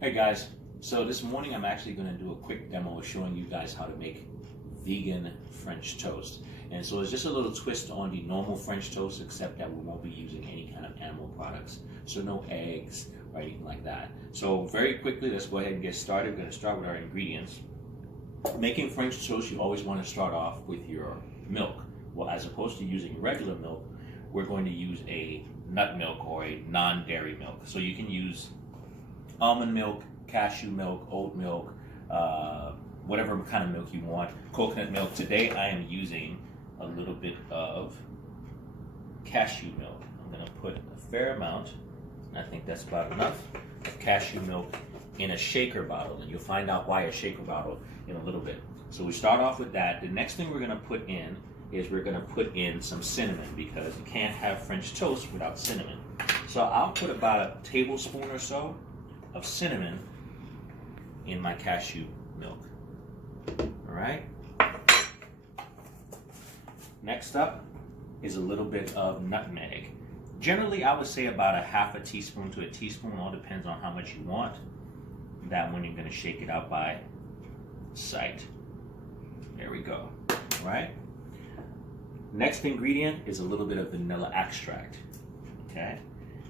Hey guys, so this morning I'm actually going to do a quick demo showing you guys how to make vegan French toast. And so it's just a little twist on the normal French toast, except that we won't be using any kind of animal products. So no eggs or anything like that. So very quickly, let's go ahead and get started. We're going to start with our ingredients. Making French toast, you always want to start off with your milk. Well, as opposed to using regular milk, we're going to use a nut milk or a non-dairy milk. So you can use almond milk, cashew milk, oat milk, whatever kind of milk you want. Coconut milk. Today I am using a little bit of cashew milk. I'm going to put a fair amount, and I think that's about enough, of cashew milk in a shaker bottle. And you'll find out why a shaker bottle in a little bit. So we start off with that. The next thing we're going to put in is we're going to put in some cinnamon, because you can't have French toast without cinnamon. So I'll put about a tablespoon or so of cinnamon in my cashew milk. All right. Next up is a little bit of nutmeg. Generally, I would say about a half a teaspoon to a teaspoon. All depends on how much you want. That one you're going to shake it out by sight. There we go. All right. Next ingredient is a little bit of vanilla extract. Okay.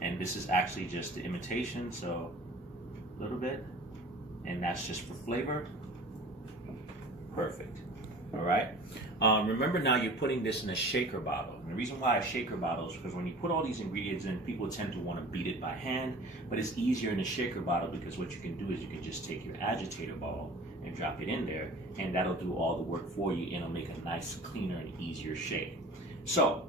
And this is actually just the imitation, so a little bit, and that's just for flavor. Perfect. All right. Remember now you're putting this in a shaker bottle. And the reason why a shaker bottle is because when you put all these ingredients in, people tend to want to beat it by hand, but it's easier in a shaker bottle because what you can do is you can just take your agitator ball and drop it in there, and that'll do all the work for you, and it'll make a nice, cleaner, and easier shake. So,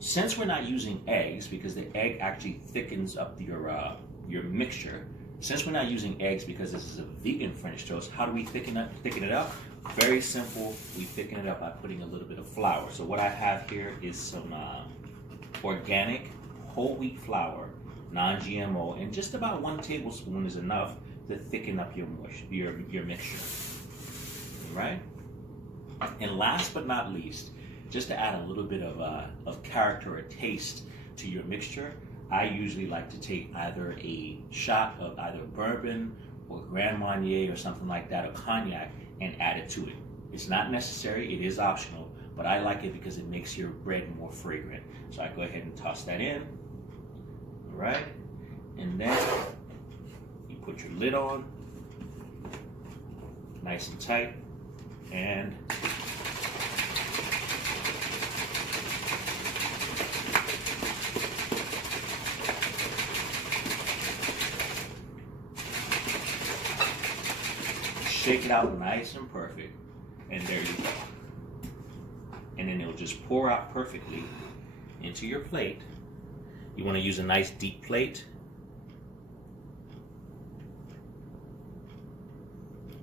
since we're not using eggs, because the egg actually thickens up your mixture, since we're not using eggs because this is a vegan French toast, how do we thicken it up? Very simple. We thicken it up by putting a little bit of flour. So what I have here is some organic whole wheat flour, non-GMO, and just about 1 tablespoon is enough to thicken up your mixture. All right? And last but not least, just to add a little bit of character or taste to your mixture, I usually like to take either a shot of either bourbon or Grand Marnier or something like that, or cognac, and add it to it. It's not necessary, it is optional, but I like it because it makes your bread more fragrant. So I go ahead and toss that in. All right? And then you put your lid on, nice and tight, and shake it out nice and perfect, and there you go. And then it'll just pour out perfectly into your plate. You want to use a nice deep plate.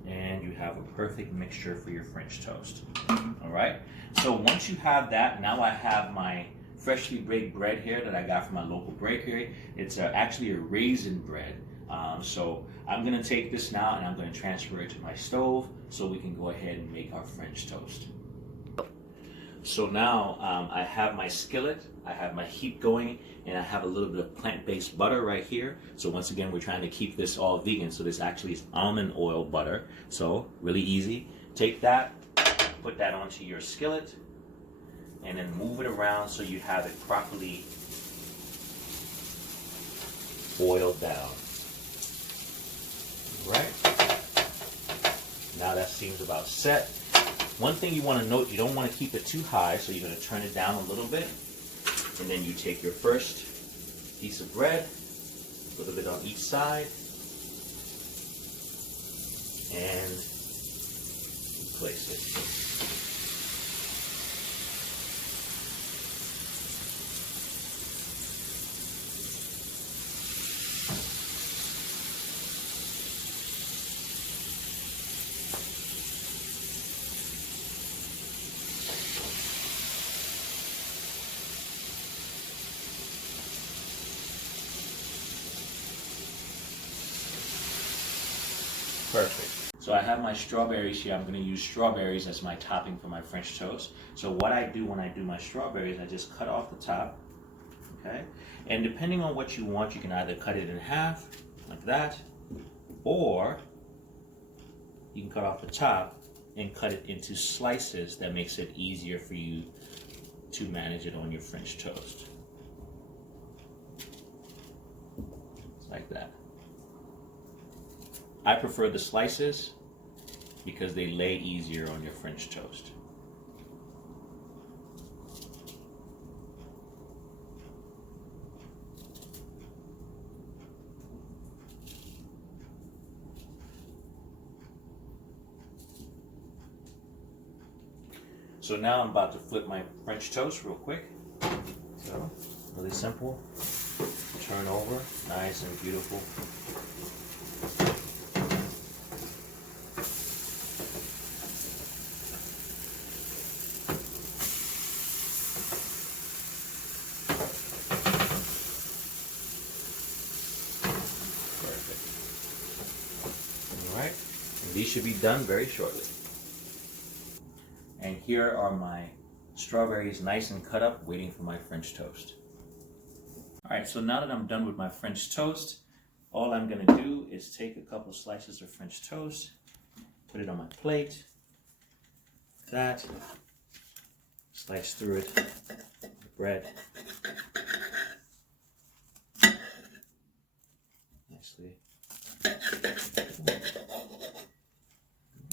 And you have a perfect mixture for your French toast. All right. So once you have that, now I have my freshly baked bread here that I got from my local bakery. It's actually a raisin bread. So I'm going to take this now and I'm going to transfer it to my stove so we can go ahead and make our French toast. So now I have my skillet, I have my heat going, and I have a little bit of plant-based butter right here. So once again, we're trying to keep this all vegan, so this actually is almond oil butter. So really easy. Take that, put that onto your skillet, and then move it around so you have it properly boiled down. Right? Now that seems about set. One thing you want to note, you don't want to keep it too high, so you're going to turn it down a little bit. And then you take your first piece of bread, a little bit on each side, and you place it. Perfect. So I have my strawberries here. I'm going to use strawberries as my topping for my French toast. So what I do when I do my strawberries, I just cut off the top, okay? And depending on what you want, you can either cut it in half, like that, Or you can cut off the top and cut it into slices. That makes it easier for you to manage it on your French toast. It's like that. I prefer the slices because they lay easier on your French toast. So now I'm about to flip my French toast real quick. So, really simple. Turn over, nice and beautiful. Perfect. All right, and these should be done very shortly. And here are my strawberries nice and cut up, waiting for my French toast. All right, so now that I'm done with my French toast, all I'm gonna do is take a couple slices of French toast, put it on my plate, like that, slice through it, the bread, nicely. All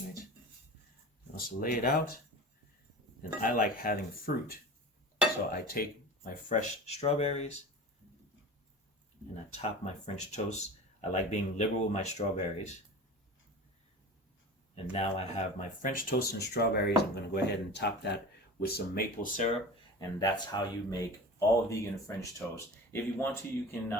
right, also lay it out. And I like having fruit, so I take my fresh strawberries and I top my French toast. I like being liberal with my strawberries. And now I have my French toast and strawberries. I'm going to go ahead and top that with some maple syrup, and that's how you make all vegan French toast. If you want to, you can,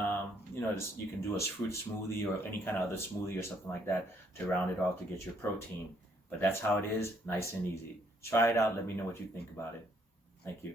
you can do a fruit smoothie or any kind of other smoothie or something like that to round it off to get your protein. But that's how it is, nice and easy. Try it out. Let me know what you think about it. Thank you.